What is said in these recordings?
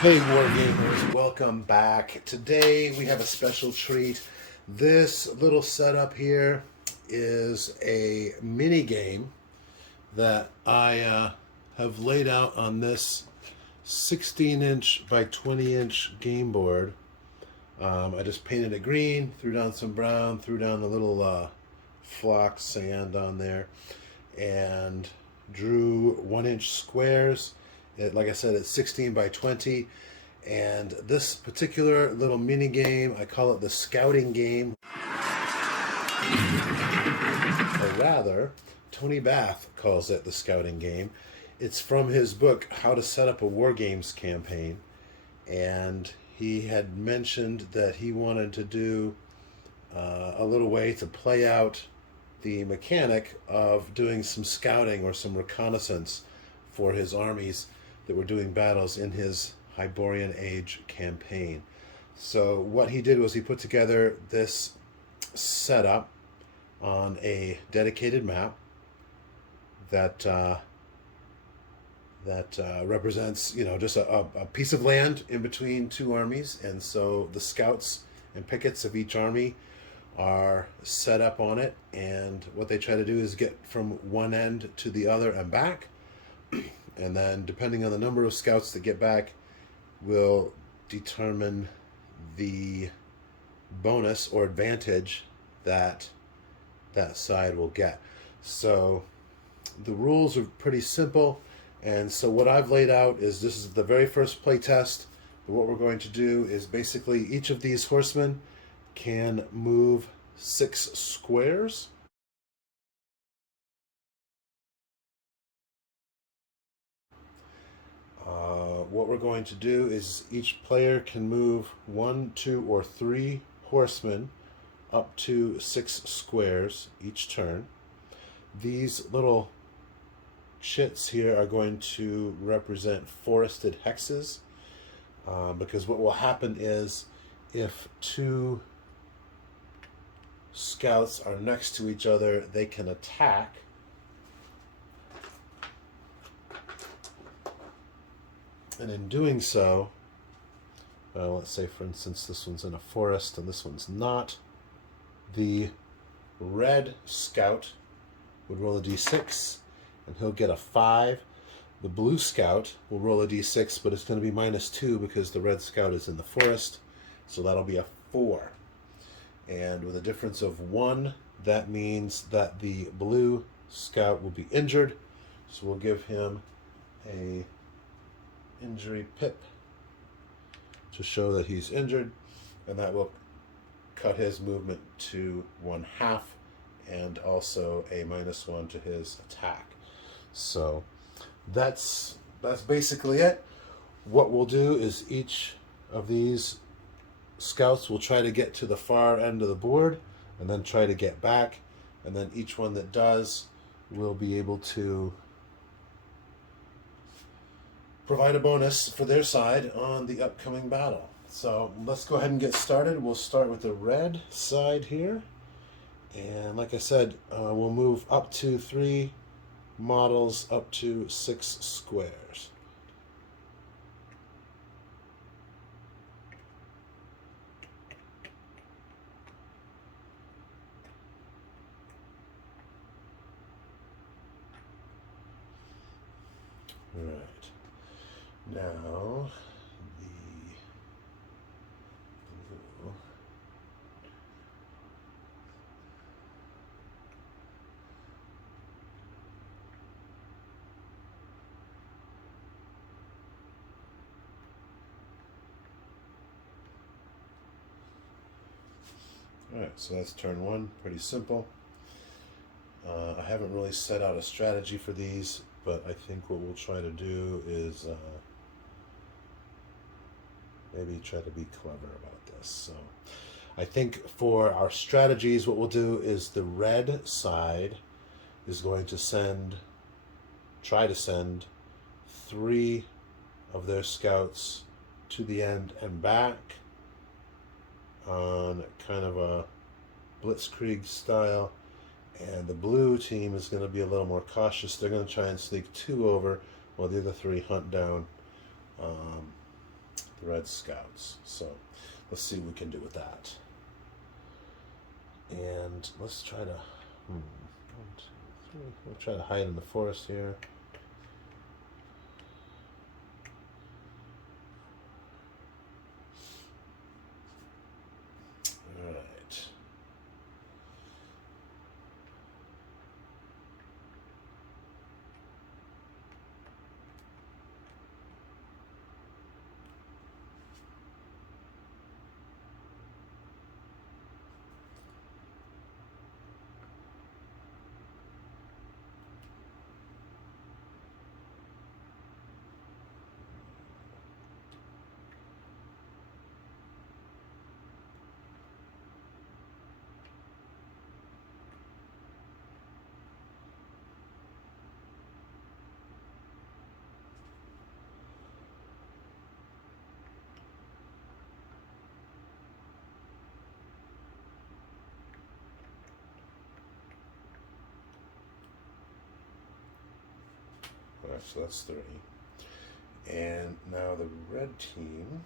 Hey Wargamers, welcome back. Today we have a special treat. This little setup here is a mini game that I have laid out on this 16-inch by 20-inch game board. I just painted it green, threw down some brown, threw down the little flock sand on there, and drew 1-inch squares. Like I said, it's 16 by 20. And this particular little mini game, I call it the scouting game. Or rather, Tony Bath calls it the scouting game. It's from his book, How to Set Up a Wargames Campaign. And he had mentioned that he wanted to do a little way to play out the mechanic of doing some scouting or some reconnaissance for his armies that were doing battles in his Hyborian Age campaign. So what he did was he put together this setup on a dedicated map that represents, just a piece of land in between two armies, and so the scouts and pickets of each army are set up on it, and what they try to do is get from one end to the other and back, and then depending on the number of scouts that get back will determine the bonus or advantage that that side will get. So the rules are pretty simple, and so what I've laid out is this is the very first play test. What we're going to do is basically each of these horsemen can move 6 squares. What we're going to do is each player can move 1, 2, or 3 horsemen up to 6 squares each turn. These little chits here are going to represent forested hexes, because what will happen is if 2 scouts are next to each other, they can attack. And in doing so, let's say for instance this one's in a forest and this one's not, the red scout would roll a d6 and he'll get a 5. The blue scout will roll a d6, but it's going to be -2 because the red scout is in the forest, so that'll be a 4. And with a difference of 1, that means that the blue scout will be injured, so we'll give him a injury pip to show that he's injured, and that will cut his movement to 1/2 and also a -1 to his attack. So that's basically it. What we'll do is each of these scouts will try to get to the far end of the board and then try to get back, and then each one that does will be able to provide a bonus for their side on the upcoming battle. So let's go ahead and get started. We'll start with the red side here. And like I said, we'll move up to 3 models up to 6 squares. All right. Now, the blue. All right, so that's turn 1, pretty simple. I haven't really set out a strategy for these, but I think what we'll try to do is maybe try to be clever about this. So I think for our strategies, what we'll do is the red side is going to try to send 3 of their scouts to the end and back on kind of a blitzkrieg style, and the blue team is going to be a little more cautious. They're going to try and sneak 2 over while the other 3 hunt down the red scouts. So let's see what we can do with that. And let's try to, 1, 2, 3. We'll try to hide in the forest here. All right. All right, so that's 30. And now the red team.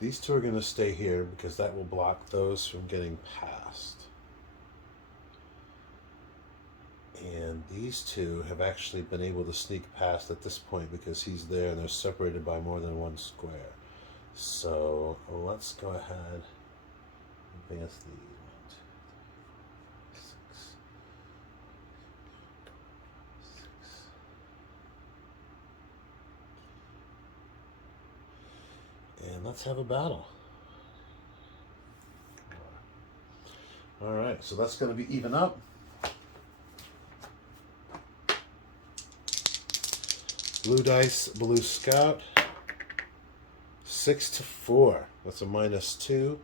These two are going to stay here because that will block those from getting past. And these two have actually been able to sneak past at this point because he's there and they're separated by more than 1 square. So let's go ahead and advance the 1, 2, 3, 4, 5, 6. And let's have a battle. All right, so that's going to be even up. Blue dice, blue scout. 6 to 4. That's a -2.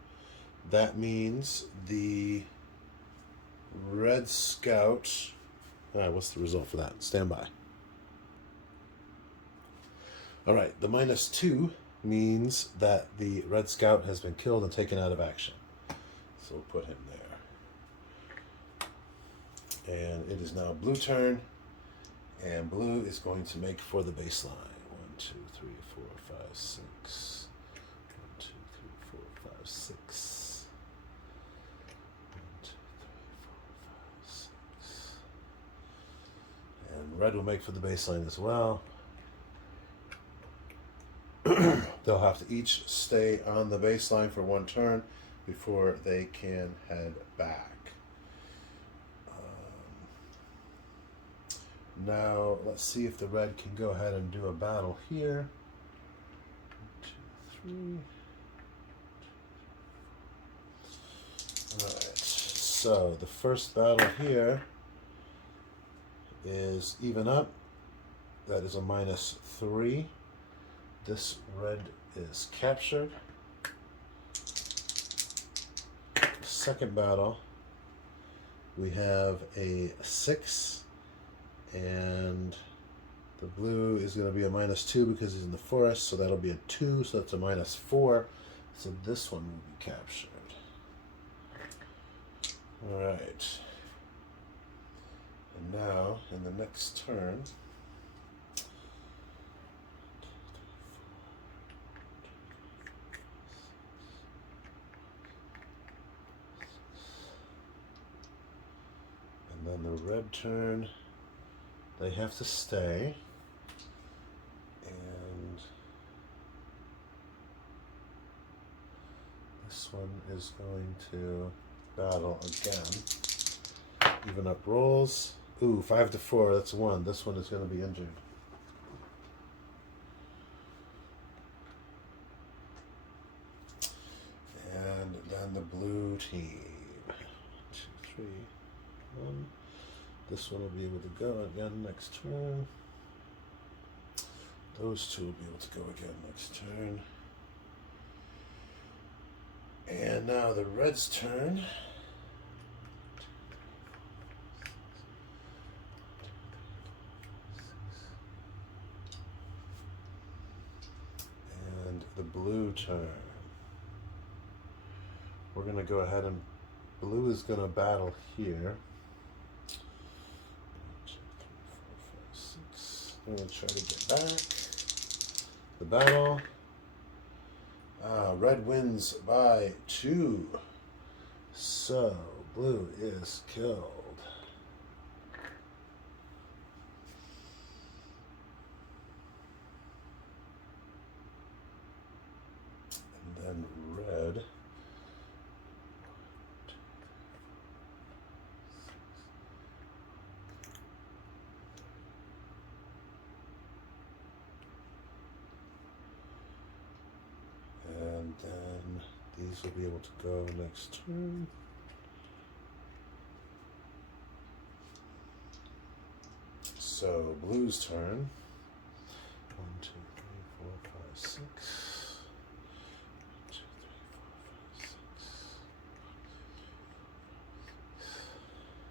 That means the red scout. What's the result for that? Stand by. All right, the -2 means that the red scout has been killed and taken out of action. So we'll put him there. And it is now blue turn. And blue is going to make for the baseline. 1, 2, 3, 4, 5, 6. 1, 2, 3, 4, 5, 6. 1, 2, 3, 4, 5, 6. And red will make for the baseline as well. They'll have to each stay on the baseline for 1 turn before they can head back. Now, let's see if the red can go ahead and do a battle here. 1, 2, 3. All right, so the first battle here is even up. That is a -3. This red is captured. Second battle, we have a 6. And the blue is going to be a -2 because he's in the forest, so that'll be a 2, so that's a -4. So this one will be captured. All right. And now, in the next turn, and then the red turn. They have to stay, and this one is going to battle again. Even up rolls. Ooh, 5 to 4, that's 1. This one is going to be injured. And then the blue team. 1, 2, 3, 1. This one will be able to go again next turn. Those two will be able to go again next turn. And now the red's turn. And the blue turn. We're going to go ahead and blue is going to battle here. 1, 2, 3, 4, 5, I'm going to try to get back. The battle. Red wins by 2. So, blue is killed. And then red. And then these will be able to go next turn. So blue's turn. 1, 2, 3, 4, 5, 6. 1, 2, 3, 4, 5, 6.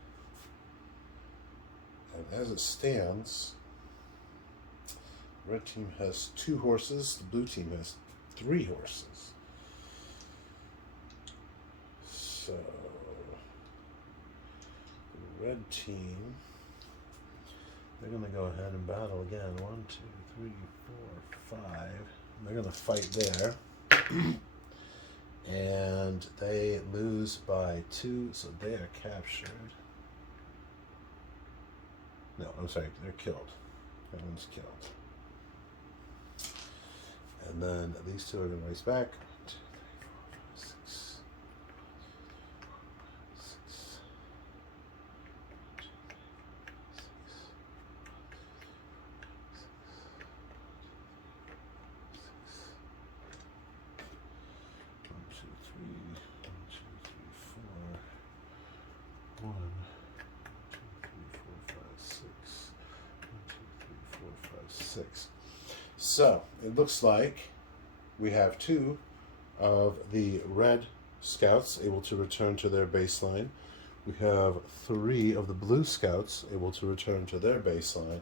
And as it stands, the red team has 2 horses, the blue team has 3 horses. So the red team, they're going to go ahead and battle again. 1, 2, 3, 4, 5. They're going to fight there. And they lose by 2, so they are captured. No, I'm sorry, they're killed. That one's killed. And then these 2 are going to race back. 1, 2, 3, 4, 5, 6. So it looks like we have 2 of the red scouts able to return to their baseline. We have 3 of the blue scouts able to return to their baseline.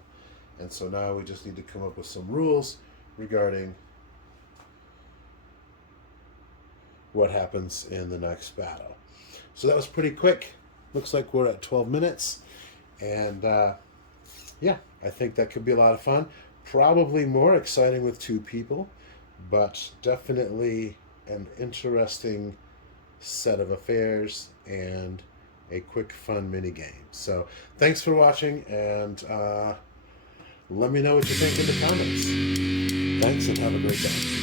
And so now we just need to come up with some rules regarding what happens in the next battle. So that was pretty quick. Looks like we're at 12 minutes. And yeah, I think that could be a lot of fun. Probably more exciting with 2 people, but definitely an interesting set of affairs and a quick, fun mini game. So thanks for watching, and let me know what you think in the comments. Thanks, and have a great day.